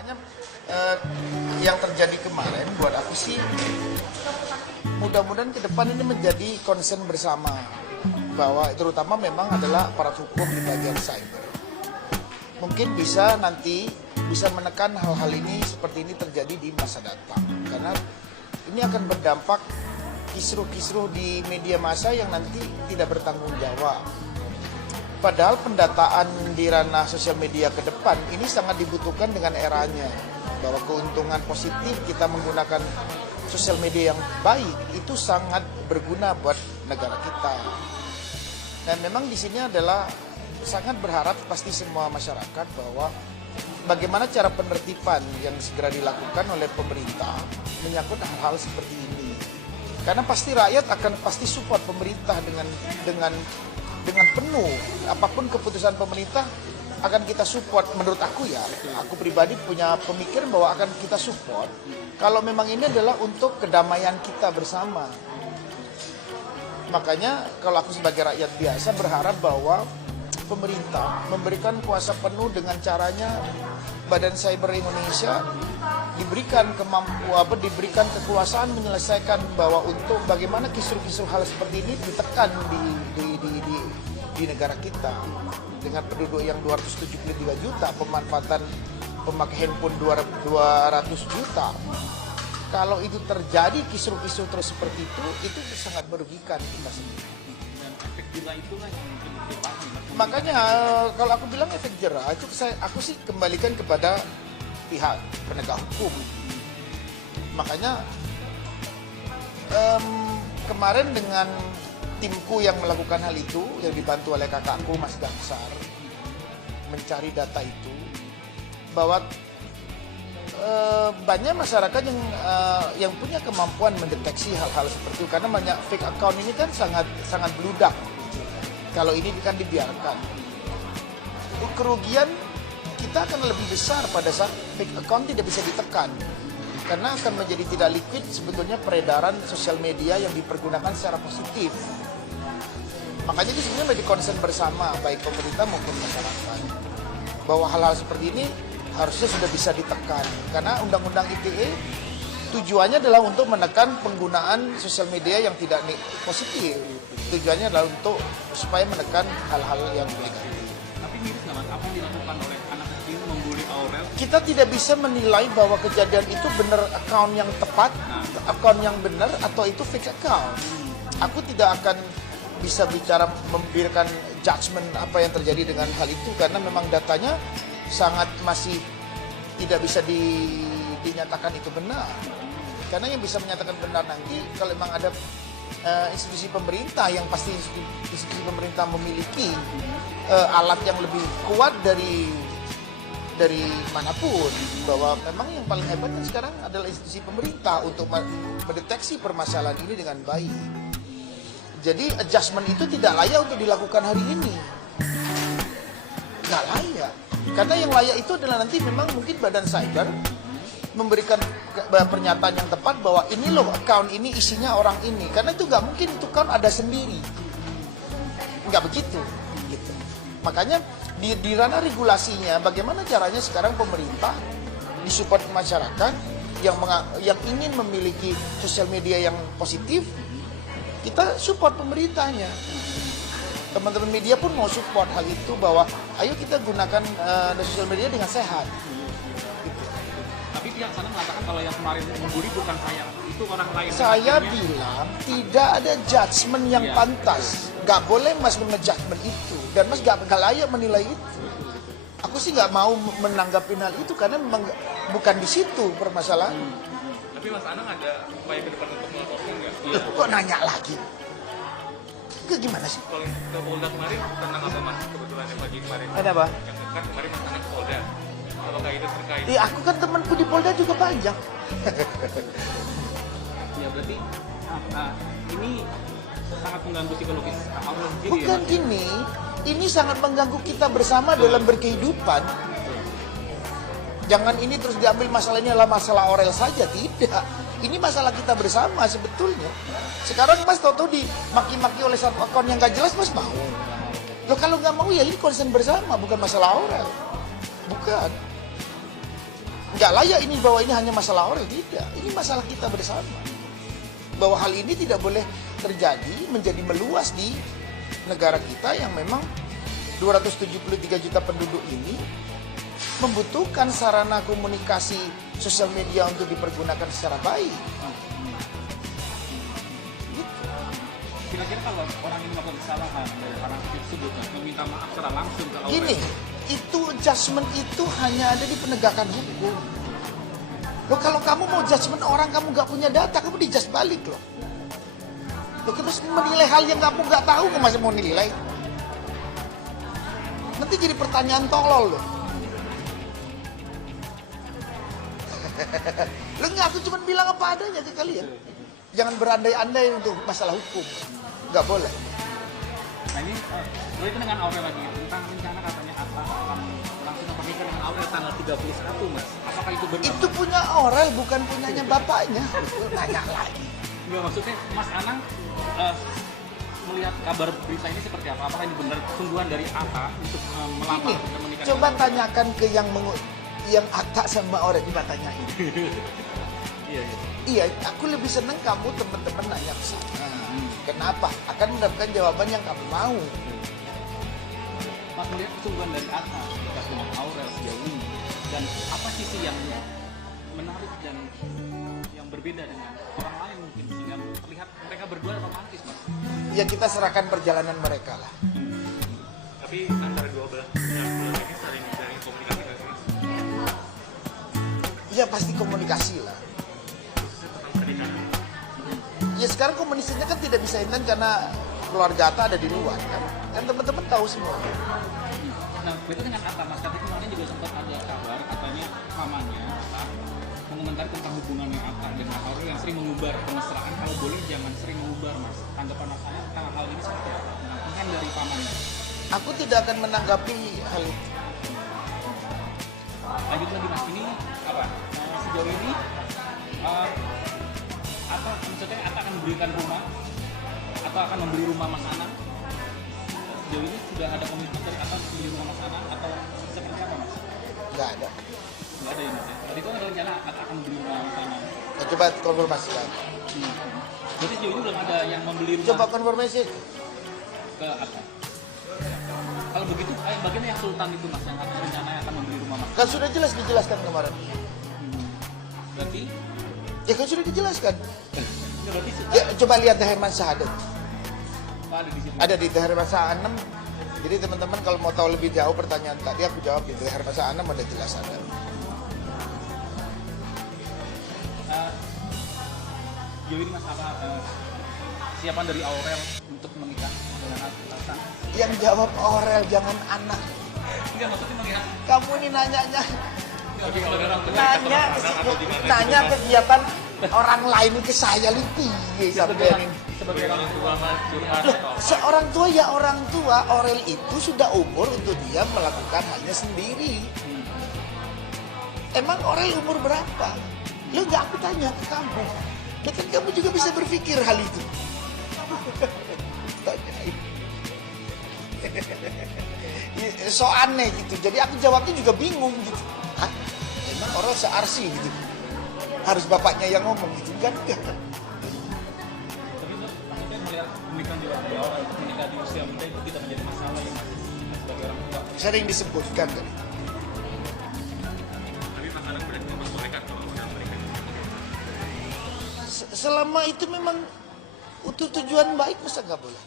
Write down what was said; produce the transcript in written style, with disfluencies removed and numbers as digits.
namanya yang terjadi kemarin buat aku sih mudah-mudahan ke depan ini menjadi concern bersama bahwa terutama memang adalah aparat hukum di bagian cyber. Mungkin bisa nanti bisa menekan hal-hal ini seperti ini terjadi di masa datang karena ini akan berdampak kisruh-kisruh di media massa yang nanti tidak bertanggung jawab. Padahal pendataan di ranah sosial media ke depan ini sangat dibutuhkan dengan eranya. Bahwa keuntungan positif kita menggunakan sosial media yang baik itu sangat berguna buat negara kita. Dan memang di sini adalah sangat berharap pasti semua masyarakat bahwa bagaimana cara penertiban yang segera dilakukan oleh pemerintah menyangkut hal-hal seperti ini. Karena pasti rakyat akan pasti support pemerintah dengan penuh. Apapun keputusan pemerintah akan kita support. Menurut aku ya, aku pribadi punya pemikiran bahwa akan kita support kalau memang ini adalah untuk kedamaian kita bersama. Makanya kalau aku sebagai rakyat biasa berharap bahwa pemerintah memberikan kuasa penuh dengan caranya Badan Cyber Indonesia diberikan diberikan kekuasaan menyelesaikan bahwa untuk bagaimana kisruh-kisruh hal seperti ini ditekan di negara kita dengan penduduk yang 273 juta, pemanfaatan pemakai handphone 200 juta. Kalau itu terjadi kisruh-kisruh terus seperti itu sangat merugikan kita sendiri. Dan efek jerah itulah yang mungkin dipahami. Makanya kalau aku bilang efek jerah itu aku sih kembalikan kepada pihak penegak hukum. Makanya kemarin dengan timku yang melakukan hal itu yang dibantu oleh kakakku Mas Gangsar mencari data itu bahwa banyak masyarakat yang punya kemampuan mendeteksi hal-hal seperti itu karena banyak fake account ini kan sangat beludak kalau ini kan dibiarkan. Kerugian kita akan lebih besar pada saat fake account tidak bisa ditekan karena akan menjadi tidak liquid sebetulnya peredaran sosial media yang dipergunakan secara positif. Makanya ini sebenarnya menjadi concern bersama baik pemerintah maupun masyarakat bahwa hal-hal seperti ini harusnya sudah bisa ditekan karena Undang-Undang ITE tujuannya adalah untuk menekan penggunaan sosial media yang tidak positif. Tujuannya adalah untuk supaya menekan hal-hal yang negatif. Tapi miris nggak mas, apa yang dilakukan oleh anak kecil membuli Aurel? Kita tidak bisa menilai bahwa kejadian itu benar account yang tepat, account yang benar atau itu fake account. Aku tidak akan bisa bicara memberikan judgement apa yang terjadi dengan hal itu karena memang datanya sangat masih tidak bisa dinyatakan itu benar. Karena yang bisa menyatakan benar nanti kalau memang ada institusi pemerintah yang pasti institusi pemerintah memiliki alat yang lebih kuat dari manapun bahwa memang yang paling hebat kan sekarang adalah institusi pemerintah untuk mendeteksi permasalahan ini dengan baik. Jadi adjustment itu tidak layak untuk dilakukan hari ini. Nggak layak. Karena yang layak itu adalah nanti memang mungkin Badan Cyber memberikan pernyataan yang tepat bahwa ini loh account ini isinya orang ini. Karena itu nggak mungkin itu account ada sendiri. Nggak begitu. Gitu. Makanya di ranah regulasinya bagaimana caranya sekarang pemerintah disupport masyarakat yang ingin memiliki sosial media yang positif. Kita support pemerintahnya. Teman-teman media pun mau support hal itu bahwa ayo kita gunakan sosial media dengan sehat. Gitu. Tapi pihak sana mengatakan kalau yang kemarin membuli bukan saya, itu orang lain. Saya bilang tidak ada judgement yang pantas. Gak boleh Mas mengejudgement itu. Dan Mas gak layak menilai itu. Aku sih gak mau menanggapi hal itu karena memang bukan di situ permasalahan. Tapi Mas Anang ada upaya ke depan untuk melaporkan nggak? Loh, kok nanya lagi? Itu gimana sih? Kalau ke Polda kemarin tentang apa mas kebetulan yang pagi kemarin? Ada apa? Yang dekat kemarin Mas Anang ke Polda. Kalau kayak itu terkait? Aku kan temanku di Polda juga banyak. Ya berarti ini sangat mengganggu psikologis Aurel sendiri. Bukan ya, ini sangat mengganggu kita bersama dalam berkehidupan. Jangan ini terus diambil masalah ini adalah masalah Aurel saja, tidak. Ini masalah kita bersama sebetulnya. Sekarang Mas tahu-tahu dimaki-maki oleh satu akun yang gak jelas, Mas mau. Loh kalau nggak mau ya ini concern bersama, bukan masalah Aurel. Bukan. Nggak layak ini bahwa ini hanya masalah Aurel, tidak. Ini masalah kita bersama. Bahwa hal ini tidak boleh terjadi, menjadi meluas di negara kita yang memang 273 juta penduduk ini membutuhkan sarana komunikasi sosial media untuk dipergunakan secara baik. Kira-kira kalau orang ini melakukan kesalahan dari orang tersebut meminta maaf secara langsung ke Aurel. Gini, itu judgement itu hanya ada di penegakan hukum. Loh, kalau kamu mau judgement orang, kamu nggak punya data, kamu dijudge balik loh. Loh, terus menilai hal yang kamu nggak tahu, kamu masih mau nilai? Nanti jadi pertanyaan tolol loh. Loh nggak, aku cuma bilang apa adanya ke kalian. Jangan berandai-andai untuk masalah hukum. Nggak boleh. Nah ini itu dengan Aurel lagi tentang rencana katanya Atta akan langsung menikah dengan Aurel tanggal 31 Mas. Apakah itu benar? Itu punya Aurel, bukan punyanya bapaknya. Nanya lagi. Enggak, maksudnya Mas Anang melihat kabar berita ini seperti apa? Apakah ini benar sungguhan dari Atta untuk melamar dan menikah? Coba tanyakan ke yang Atta sama Aurel, coba tanyain. Iya. Iya, aku lebih seneng kamu teman-teman nanya ke sana. Kenapa? Akan mendapatkan jawaban yang kamu mau. Mas melihat kesungguhan dari Atta menikah dengan Aurel sejauh ini, dan apa sisi yang menarik dan yang berbeda dengan orang lain mungkin sehingga terlihat mereka berdua romantis, Mas? Ya kita serahkan perjalanan mereka lah. Tapi antara dua belah ini sering komunikasi nggak sih, Mas? Ya pasti komunikasi lah. Ya sekarang komunikasinya kan tidak bisa intens karena keluarga Atta ada di luar kan. Dan teman-teman tahu semua. Nah, itu dengan Atta, Mas. Tapi kemarin juga sempat ada kabar katanya pamannya Atta mengomentari tentang hubungannya Atta dengan Aurel yang sering mengumbar kemesraan. Kalau boleh jangan sering mengumbar, Mas. Tanggapan Mas saya tentang hal ini seperti apa? Mungkin dari pamannya. Aku tidak akan menanggapi hal itu. Lanjut lagi, Mas. Ini apa? Sejauh ini Atta, maksudnya Atta akan memberikan rumah atau akan membeli rumah Mas Anang? Sejauh ini sudah ada komitmen dari Atta membeli rumah Mas Anang atau seperti apa, Mas? Nggak ada. Nggak ada ya, Mas. Tadi itu ada rencana Atta akan membeli rumah Mas Anang. Nah, coba konfirmasikan. Jadi sejauh ini belum ada yang membeli rumah Coba konfirmasi. ke Atta. Kalau begitu, bagian yang Sultan itu, Mas, yang akan rencananya akan membeli rumah Mas. Kan sudah jelas dijelaskan kemarin. Berarti? Ya kan sudah dijelaskan. Ya, berarti Ya coba lihat Herman Syahadat. ada di situ. Ada di Herman Syahadat. Jadi teman-teman kalau mau tahu lebih jauh pertanyaan tadi aku jawab di Herman Syahadat ada jelas ada. Sejauh ini, Mas, apa siapan dari Aurel untuk menikah dengan Atta? Yang jawab Aurel, jangan anak. Enggak, maksudnya melihat Kamu ini nanyanya sebagai orang tua nanya kegiatan orang lain ke saya lebih sampai sebagai orang tua, Mas, curhat Loh, atau apa? seorang tua ya orang tua. Aurel itu sudah umur untuk dia melakukan halnya sendiri. Emang Aurel umur berapa? Lo nggak aku tanya ke kamu. Ya kan kamu juga bisa berpikir hal itu. Tanyain. So aneh gitu. Jadi aku jawabnya juga bingung gitu. Hah? Emang Aurel searsi gitu. Harus bapaknya yang ngomong gitu kan? Enggak. Tapi itu maksudnya melihat pemikiran di Aurel untuk menikah di usia muda itu tidak menjadi masalah ya, Mas, sebagai orang tua. Sering disebutkan kan. Tapi Mas Anang berarti memperbolehkan kalau udah menikah. Selama itu memang untuk tujuan baik masa nggak boleh?